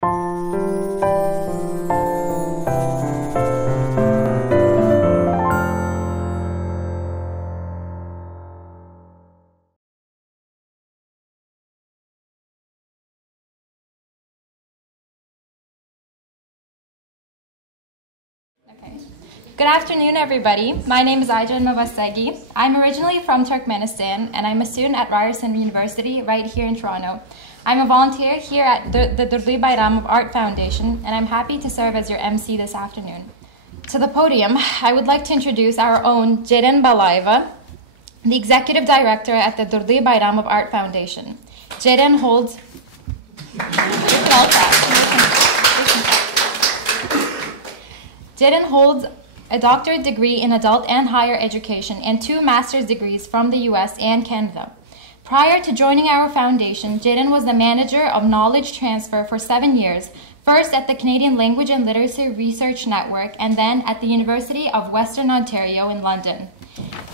Good afternoon, everybody. My name is Ayjeren Movassegi. I'm originally from Turkmenistan, and I'm a student at Ryerson University right here in Toronto. I'm a volunteer here at the Durdy Bayramov Art Foundation, and I'm happy to serve as your MC this afternoon. To the podium, I would like to introduce our own Jeren Balayeva, the Executive Director at the Durdy Bayramov Art Foundation. Jeren holds... Jeren holds a doctorate degree in adult and higher education and 2 master's degrees from the US and Canada. Prior to joining our foundation, Jeren was the manager of knowledge transfer for 7 years, first at the Canadian Language and Literacy Research Network and then at the University of Western Ontario in London.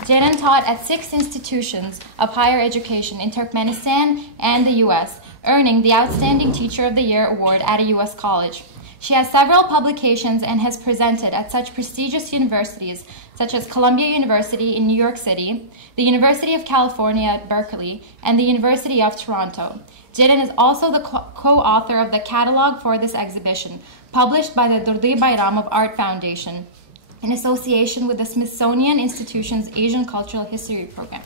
Jeren taught at 6 institutions of higher education in Turkmenistan and the US, earning the Outstanding Teacher of the Year award at a US college. She has several publications and has presented at such prestigious universities such as Columbia University in New York City, the University of California at Berkeley, and the University of Toronto. Jeren is also the co-author of the catalog for this exhibition, published by the Durdy Bayramov Art Foundation, in association with the Smithsonian Institution's Asian Cultural History Program.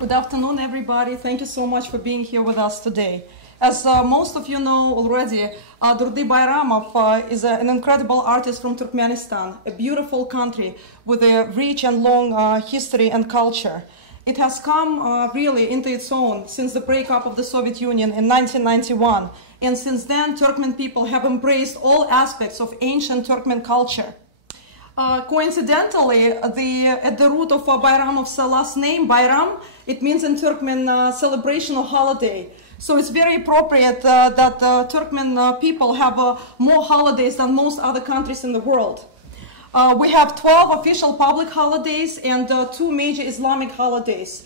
Good afternoon, everybody. Thank you so much for being here with us today. As most of you know already, Durdy Bayramov is an incredible artist from Turkmenistan, a beautiful country with a rich and long history and culture. It has come really into its own since the breakup of the Soviet Union in 1991. And since then, Turkmen people have embraced all aspects of ancient Turkmen culture. Coincidentally, at the root of Bayramov's last name, Bayram, it means in Turkmen celebration or holiday. So it's very appropriate that Turkmen people have more holidays than most other countries in the world. We have 12 official public holidays and 2 major Islamic holidays,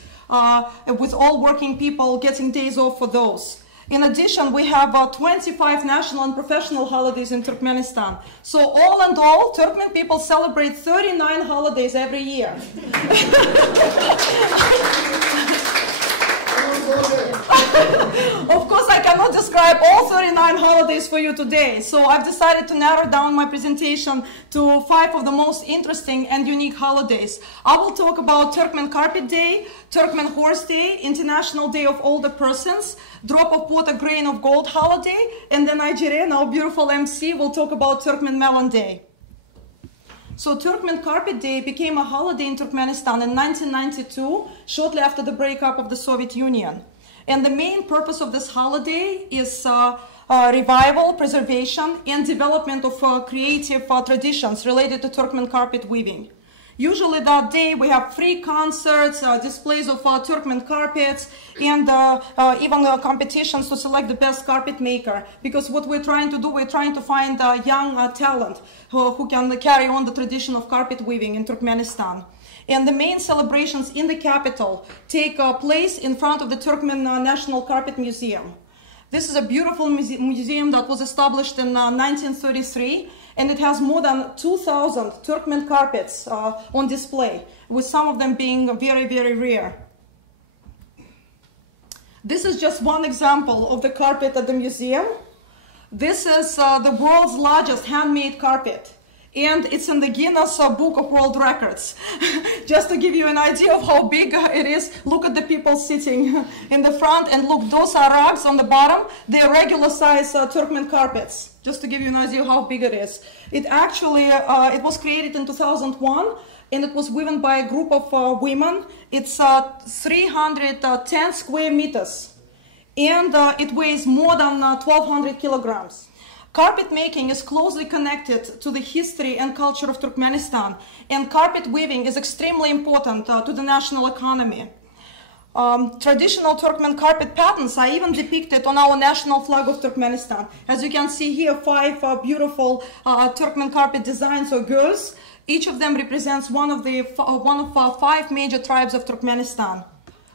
with all working people getting days off for those. In addition, we have 25 national and professional holidays in Turkmenistan. So all in all, Turkmen people celebrate 39 holidays every year. Of course, I cannot describe all 39 holidays for you today, so I've decided to narrow down my presentation to 5 of the most interesting and unique holidays. I will talk about Turkmen Carpet Day, Turkmen Horse Day, International Day of Older Persons, Drop of Pot, a Grain of Gold holiday, and then Ayjeren, our beautiful MC, will talk about Turkmen Melon Day. So Turkmen Carpet Day became a holiday in Turkmenistan in 1992, shortly after the breakup of the Soviet Union. And the main purpose of this holiday is revival, preservation, and development of creative traditions related to Turkmen carpet weaving. Usually that day we have free concerts, displays of Turkmen carpets, and even competitions to select the best carpet maker. Because what we're trying to do, we're trying to find young talent who can carry on the tradition of carpet weaving in Turkmenistan. And the main celebrations in the capital take place in front of the Turkmen National Carpet Museum. This is a beautiful museum that was established in 1933, and it has more than 2,000 Turkmen carpets on display, with some of them being very, very rare. This is just one example of the carpet at the museum. This is the world's largest handmade carpet, and it's in the Guinness Book of World Records. Just to give you an idea of how big it is, look at the people sitting in the front, and look, those are rugs on the bottom. They're regular size Turkmen carpets, just to give you an idea of how big it is. It actually, it was created in 2001, and it was woven by a group of women. It's 310 square meters, and it weighs more than 1,200 kilograms. Carpet making is closely connected to the history and culture of Turkmenistan, and carpet weaving is extremely important to the national economy. Traditional Turkmen carpet patterns are even depicted on our national flag of Turkmenistan. As you can see here, 5 beautiful Turkmen carpet designs or girls. Each of them represents one of 5 major tribes of Turkmenistan.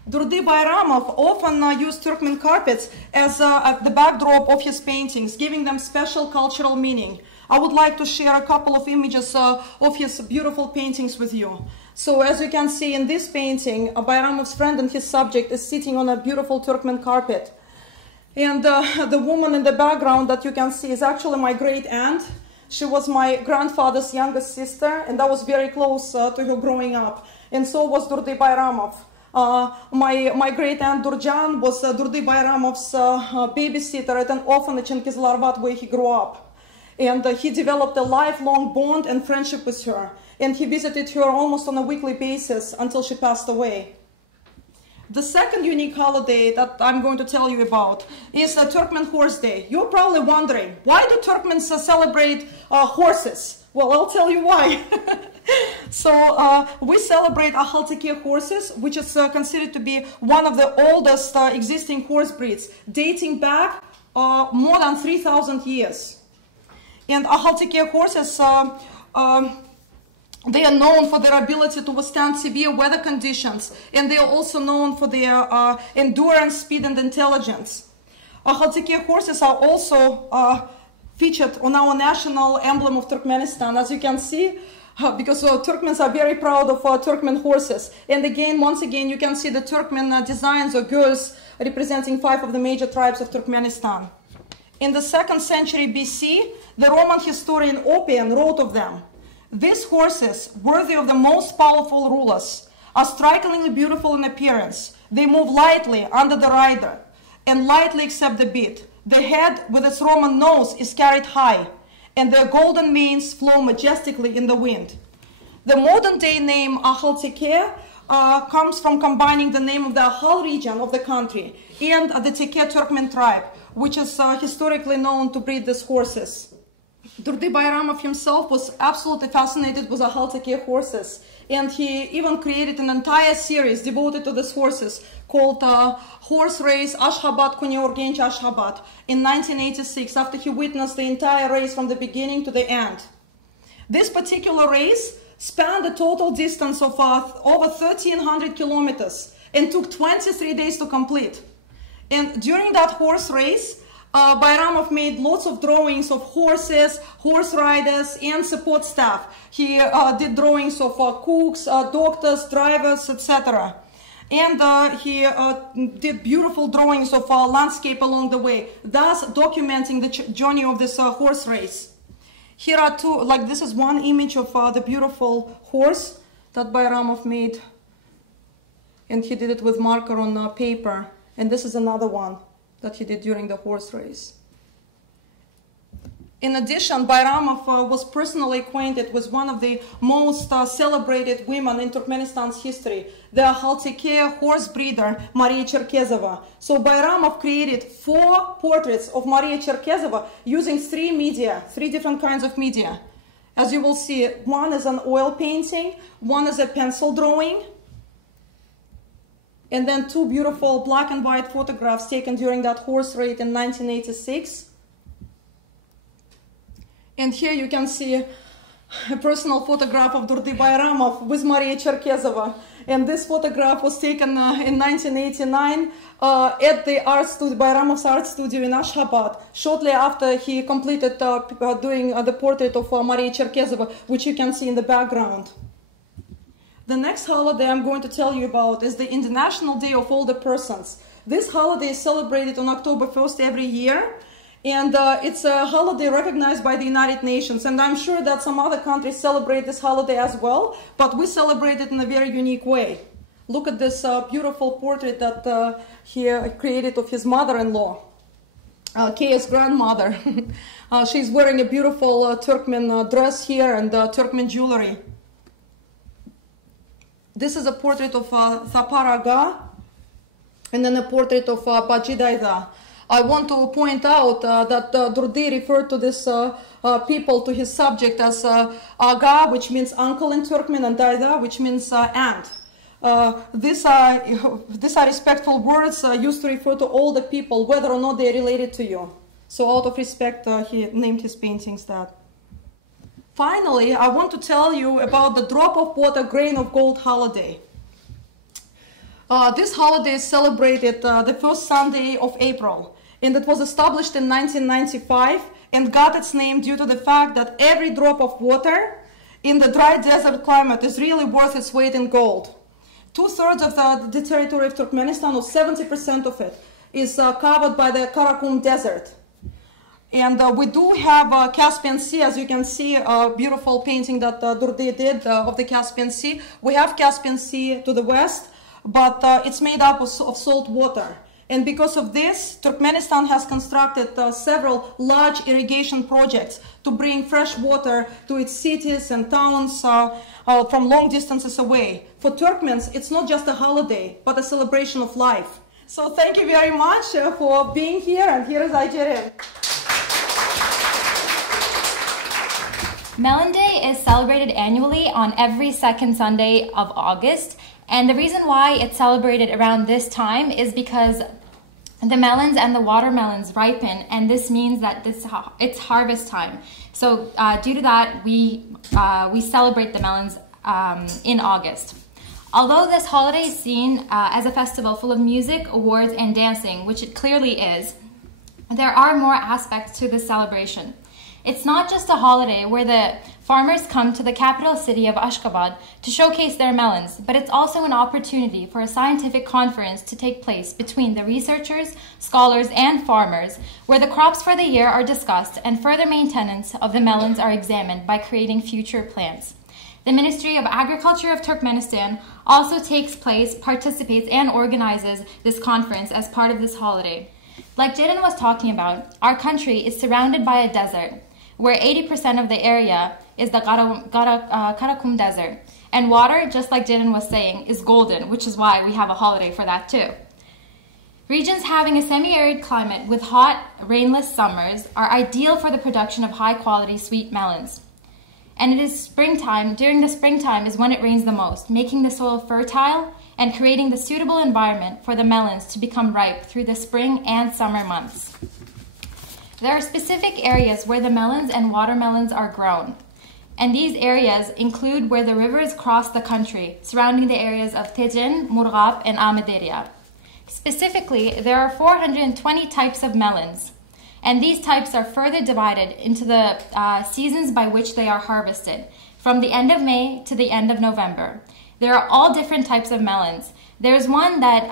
Durdy Bayramov often used Turkmen carpets as the backdrop of his paintings, giving them special cultural meaning. I would like to share a couple of images of his beautiful paintings with you. So as you can see in this painting, Bayramov's friend and his subject is sitting on a beautiful Turkmen carpet. And the woman in the background that you can see is actually my great aunt. She was my grandfather's youngest sister, and I was very close to her growing up. And so was Durdy Bayramov. My great aunt Durjan was Durdy Bayramov's babysitter at an orphanage in Kizlarvat where he grew up. And he developed a lifelong bond and friendship with her. And he visited her almost on a weekly basis until she passed away. The second unique holiday that I'm going to tell you about is the Turkmen Horse Day. You're probably wondering, why do Turkmens celebrate horses? Well, I'll tell you why. So we celebrate Akhalteke horses, which is considered to be one of the oldest existing horse breeds, dating back more than 3,000 years. And Akhalteke horses, they are known for their ability to withstand severe weather conditions, and they are also known for their endurance, speed, and intelligence. Akhalteke horses are also featured on our national emblem of Turkmenistan, as you can see, because Turkmens are very proud of Turkmen horses. And again, once again, you can see the Turkmen designs or girls representing 5 of the major tribes of Turkmenistan. In the 2nd century BC, the Roman historian Oppian wrote of them, "These horses, worthy of the most powerful rulers, are strikingly beautiful in appearance. They move lightly under the rider and lightly accept the bit. The head with its Roman nose is carried high, and their golden manes flow majestically in the wind." The modern day name Akhalteke comes from combining the name of the Akhal region of the country and the Teke Turkmen tribe, which is historically known to breed these horses. Durdy Bayramov himself was absolutely fascinated with Akhalteke horses, and he even created an entire series devoted to these horses called Horse Race Ashgabat Kune Ashgabat in 1986, after he witnessed the entire race from the beginning to the end. This particular race spanned a total distance of over 1,300 kilometers and took 23 days to complete. And during that horse race, Bayramov made lots of drawings of horses, horse riders, and support staff. He did drawings of cooks, doctors, drivers, etc. And he did beautiful drawings of landscape along the way, thus documenting the journey of this horse race. Here are two, like this is one image of the beautiful horse that Bayramov made, and he did it with marker on paper. And this is another one that he did during the horse race. In addition, Bayramov was personally acquainted with one of the most celebrated women in Turkmenistan's history, the Akhalteke horse breeder, Maria Cherkezova. So Bayramov created 4 portraits of Maria Cherkezova using 3 different kinds of media. As you will see, one is an oil painting, one is a pencil drawing, and then 2 beautiful black and white photographs taken during that horse race in 1986. And here you can see a personal photograph of Durdy Bayramov with Maria Cherkezova. And this photograph was taken in 1989 at the art studio, Bayramov's art studio in Ashgabat, shortly after he completed doing the portrait of Maria Cherkezova, which you can see in the background. The next holiday I'm going to tell you about is the International Day of Older Persons. This holiday is celebrated on October 1st every year, and it's a holiday recognized by the United Nations, and I'm sure that some other countries celebrate this holiday as well, but we celebrate it in a very unique way. Look at this beautiful portrait that he created of his mother-in-law, Kaya's grandmother. She's wearing a beautiful Turkmen dress here and Turkmen jewelry. This is a portrait of Thaparaga, and then a portrait of Bajidayda. I want to point out that Durdy referred to this people, to his subject, as Aga, which means uncle in Turkmen, and Dayda, which means aunt. These are respectful words used to refer to all the people, whether or not they are related to you. So out of respect, he named his paintings that. Finally, I want to tell you about the drop of water, grain of gold holiday. This holiday is celebrated the first Sunday of April, and it was established in 1995 and got its name due to the fact that every drop of water in the dry desert climate is really worth its weight in gold. 2/3 of the territory of Turkmenistan, or 70% of it, is covered by the Karakum Desert. And we do have Caspian Sea, as you can see, a beautiful painting that Durdy did of the Caspian Sea. We have Caspian Sea to the west, but it's made up of salt water. And because of this, Turkmenistan has constructed several large irrigation projects to bring fresh water to its cities and towns from long distances away. For Turkmens, it's not just a holiday, but a celebration of life. So thank you very much for being here, and here is Ayjeren. Melon Day is celebrated annually on every second Sunday of August, and the reason why it's celebrated around this time is because the melons and the watermelons ripen, and this means that it's harvest time. So due to that, we celebrate the melons in August. Although this holiday is seen as a festival full of music, awards, and dancing, which it clearly is, there are more aspects to this celebration. It's not just a holiday where the farmers come to the capital city of Ashgabat to showcase their melons, but it's also an opportunity for a scientific conference to take place between the researchers, scholars, and farmers, where the crops for the year are discussed and further maintenance of the melons are examined by creating future plants. The Ministry of Agriculture of Turkmenistan also participates, and organizes this conference as part of this holiday. Like Jeren was talking about, our country is surrounded by a desert, where 80% of the area is the Karakum Desert. And water, just like Jeren was saying, is golden, which is why we have a holiday for that too. Regions having a semi-arid climate with hot, rainless summers are ideal for the production of high-quality sweet melons. And it is springtime. During the springtime is when it rains the most, making the soil fertile and creating the suitable environment for the melons to become ripe through the spring and summer months. There are specific areas where the melons and watermelons are grown, and these areas include where the rivers cross the country, surrounding the areas of Tejen, Murgab, and Ahmediyya. Specifically, there are 420 types of melons, and these types are further divided into the seasons by which they are harvested, from the end of May to the end of November. There are all different types of melons. There's one that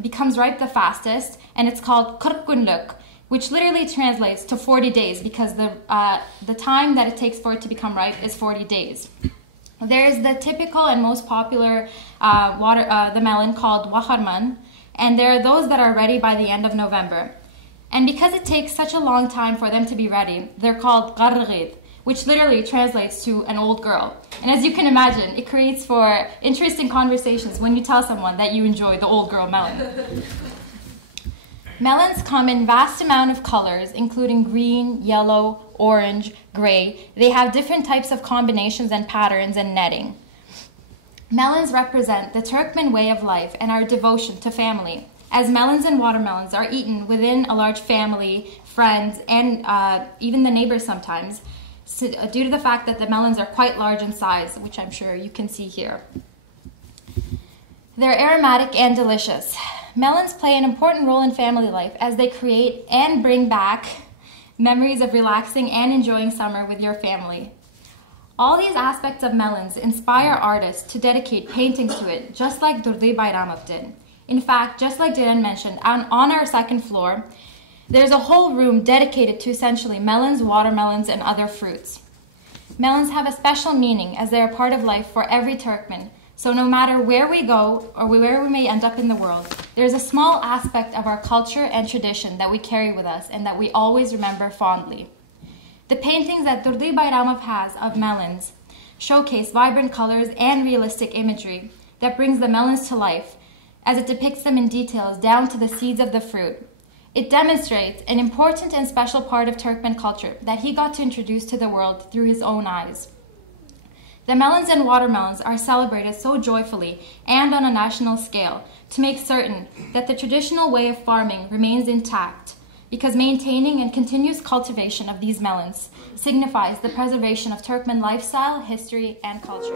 becomes ripe the fastest, and it's called 40 günlük, which literally translates to 40 days because the time that it takes for it to become ripe is 40 days. There's the typical and most popular the melon called waharman, and there are those that are ready by the end of November. And because it takes such a long time for them to be ready, they're called qarrgid, which literally translates to an old girl. And as you can imagine, it creates for interesting conversations when you tell someone that you enjoy the old girl melon. Melons come in vast amount of colors, including green, yellow, orange, gray. They have different types of combinations and patterns and netting. Melons represent the Turkmen way of life and our devotion to family, as melons and watermelons are eaten within a large family, friends, and even the neighbors sometimes, due to the fact that the melons are quite large in size, which I'm sure you can see here. They're aromatic and delicious. Melons play an important role in family life as they create and bring back memories of relaxing and enjoying summer with your family. All these aspects of melons inspire artists to dedicate paintings to it, just like Durdy Bayramov did. In fact, just like Jeren mentioned, on our second floor, there's a whole room dedicated to essentially melons, watermelons, and other fruits. Melons have a special meaning as they are part of life for every Turkmen. So no matter where we go or where we may end up in the world, there's a small aspect of our culture and tradition that we carry with us and that we always remember fondly. The paintings that Durdy Bayramov has of melons showcase vibrant colors and realistic imagery that brings the melons to life, as it depicts them in details down to the seeds of the fruit. It demonstrates an important and special part of Turkmen culture that he got to introduce to the world through his own eyes. The melons and watermelons are celebrated so joyfully and on a national scale to make certain that the traditional way of farming remains intact, because maintaining and continuous cultivation of these melons signifies the preservation of Turkmen lifestyle, history, and culture.